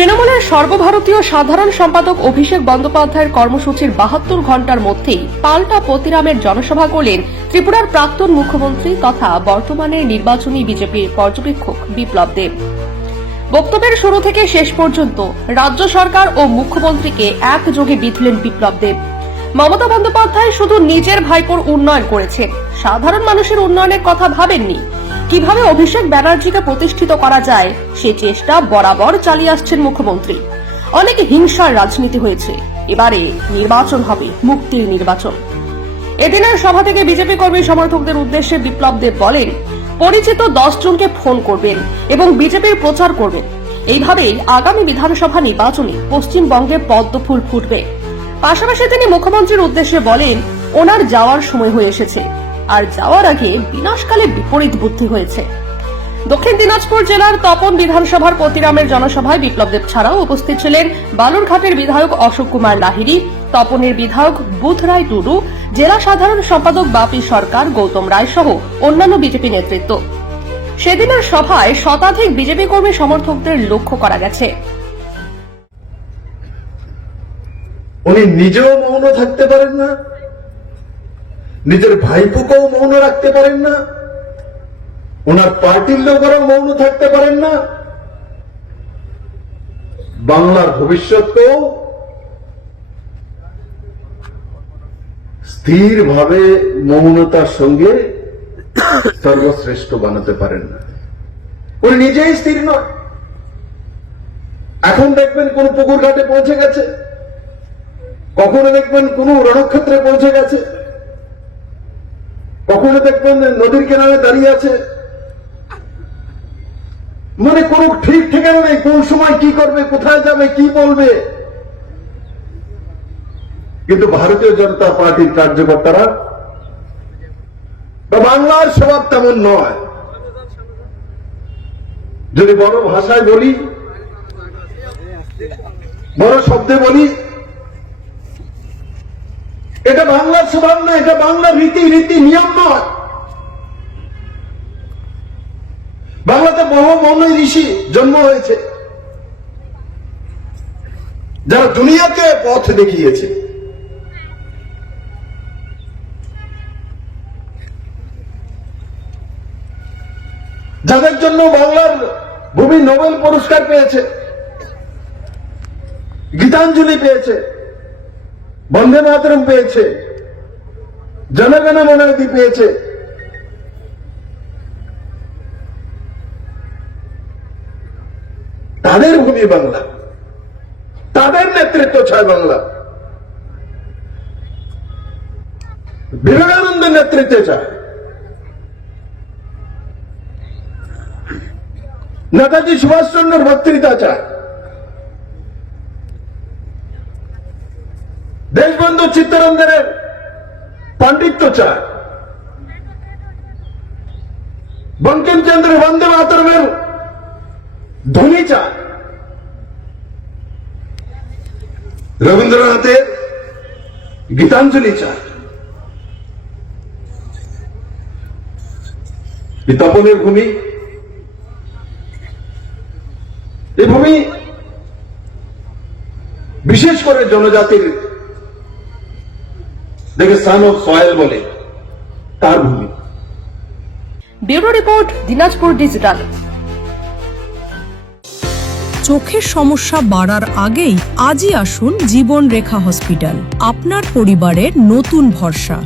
তৃণমূলের সর্বভারতীয় সাধারণ সম্পাদক অভিষেক বন্দ্যোপাধ্যায়ের কর্মসূচির বাহাত্তর ঘণ্টার মধ্যেই পাল্টা পতিরামের জনসভা করলেন ত্রিপুরার প্রাক্তন মুখ্যমন্ত্রী তথা বর্তমানের নির্বাচনী বিজেপির পর্যবেক্ষক বিপ্লব দেব। বক্তব্যের শুরু থেকে শেষ পর্যন্ত রাজ্য সরকার ও মুখ্যমন্ত্রীকে একযোগে বিধলেন বিপ্লব দেব। মমতা বন্দ্যোপাধ্যায় শুধু নিজের ভাইপোর উন্নয়ন করেছে সাধারণ মানুষের উন্নয়নের কথা ভাবেননি। কীভাবে অভিষেক ব্যানার্জিকে প্রতিষ্ঠিত করা যায়, সে চেষ্টা বরাবর চালিয়ে আসছেন মুখ্যমন্ত্রী। অনেক হিংসার রাজনীতি হয়েছে। এবারে নির্বাচন হবে, মুক্তির নির্বাচন। এদিনের সভা থেকে বিজেপি কর্মী সমর্থকদের উদ্দেশ্যে বিপ্লব দেব বলেন, পরিচিত দশ জনকে ফোন করবেন এবং বিজেপির প্রচার করবেন। এইভাবেই আগামী বিধানসভা নির্বাচনে পশ্চিমবঙ্গে পদ্ম ফুল ফুটবে। পাশাপাশি তিনি মুখ্যমন্ত্রীর উদ্দেশ্যে বলেন, ওনার যাওয়ার সময় হয়ে এসেছে। আর যাওয়ার আগে বিনাশকালে বিপরীত বুদ্ধি হয়েছে। দক্ষিণ দিনাজপুর জেলার তপন বিধানসভার পতিরামের জনসভায় বিপ্লব দেব ছাড়াও উপস্থিত ছিলেন বালুরঘাটের বিধায়ক অশোক কুমার লাহিড়ী, তপনের বিধায়ক বুধ রায় টুডু, জেলা সাধারণ সম্পাদক বাপি সরকার, গৌতম রায় সহ অন্যান্য বিজেপি নেতৃত্ব। সেদিনের সভায় শতাধিক বিজেপি কর্মী সমর্থকদের লক্ষ্য করা গেছে। উনি নিজেও মৌন থাকতে পারেন না নিজের ভাইপোকেও মৌন রাখতে পারেন না। ওনার পার্টির লোকেরাও মৌন থাকতে পারেন না। বাংলার ভবিষ্যৎকেও স্থিরভাবে মৌনতার সঙ্গে সর্বশ্রেষ্ঠ বানাতে পারেন না। উনি নিজেই স্থির নয় এখন দেখবেন কোন পুকুর ঘাটে পৌঁছে গেছে। কখনো দেখবেন কোন রণক্ষেত্রে পৌঁছে গেছে। কখনো দেখবেন নদীর কিনারে দাঁড়িয়ে আছে? মানে কোন ঠিক ঠিকানা নেই, কোন সময় কি করবে, কোথায় যাবে, কি বলবে? কিন্তু ভারতীয় জনতা পার্টির কার্যকর্তারা বা বাংলার স্বভাব তেমন নয়। যদি বড় ভাষায় বলি, বড় শব্দে বলি এটা বাংলার স্বভাব না, এটা বাংলার রীতি রীতি নিয়ম নয়। বাংলাতে বহু মৌন ঋষি জন্ম হয়েছে, যারা দুনিয়াকে পথ দেখিয়েছে। যাদের জন্য বাংলার ভূমি নোবেল পুরস্কার পেয়েছে, গীতাঞ্জলি পেয়েছে বন্দে মাতরম পেয়েছে। জনগণ মনোনতি পেয়েছে। তাদের ভূমি বাংলা। তাদের নেতৃত্ব ছয় বাংলা। বিবেকানন্দের নেতৃত্বে চায় নেতাজি সুভাষচন্দ্রের বক্তৃতা চায়। দেশবন্ধু চিত্তরঞ্জনের পাণ্ডিত্য চায়। বঙ্কিমচন্দ্র বন্দে মাতরমের ধ্বনি চায়। রবীন্দ্রনাথের গীতাঞ্জলি চায়। এই তপনের ভূমি। এই ভূমি বিশেষ করে জনজাতির দেখে সান অফ সয়েল বলে তার ভূমি। Bureau report Dinajpur digital. চোখের সমস্যা বাড়ার আগেই আজই আসুন জীবন রেখা হসপিটাল। আপনার পরিবারের নতুন ভরসা।